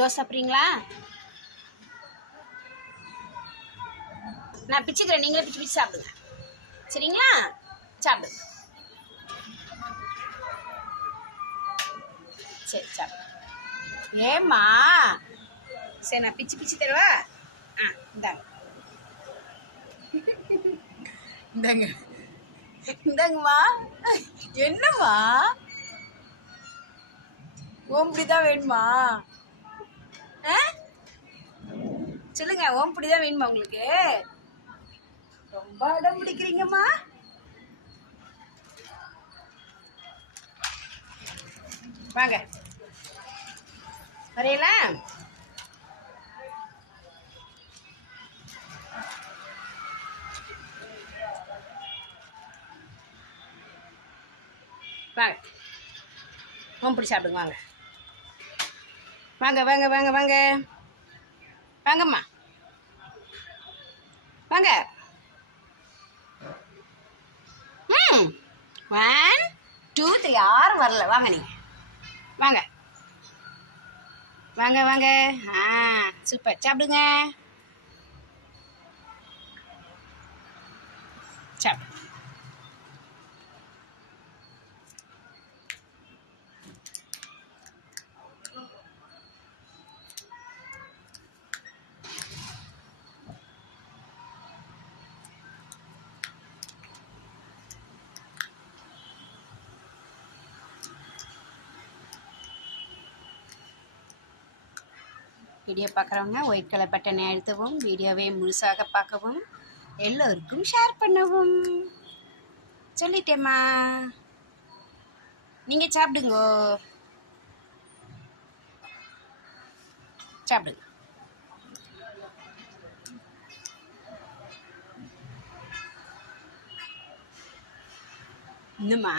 தோசை சாப்பிட்றீங்களா நான் பிச்சுக்கிறேன். நீங்களே பிச்சு பிச்சு சாப்பிடுங்க. சரிங்களா? சாப்பிடுங்க. சரி சாப்பிடு ஏம்மா? சரி நான் பிச்சு பிச்சு தருவா? ஆ இந்தாங்க. இந்தாங்க. இந்தாங்கம்மா. என்னம்மா? ஓம்பிடிதான் வேணுமா? சொல்லுங்க ஓம்புடி தான் வேணுமா உங்களுக்கு? ரொம்ப இடம் பிடிக்கிறீங்கம்மா. வாங்க. வரையலாம் வாங்க. ஓம்புடி சாப்பிடுங்க வாங்க. வாங்க வாங்க வாங்க வாங்க. வாங்கம்மா. வாங்க. ம். ஒன் டூ த்ரீ யாரும் வரல. வாங்க நீங்கள் வாங்க. வாங்க வாங்க. ஆ சூப்பர் சாப்பிடுங்க. சாப்பிடு. வீடியோ பார்க்குறவங்க ஒயிட் கலர் பட்டனை அழுத்தவும் வீடியோவை முழுசாக பார்க்கவும் எல்லோருக்கும் ஷேர் பண்ணவும். சொல்லிட்டேம்மா. நீங்கள் சாப்பிடுங்கோ. சாப்பிடுங்க. இன்னுமா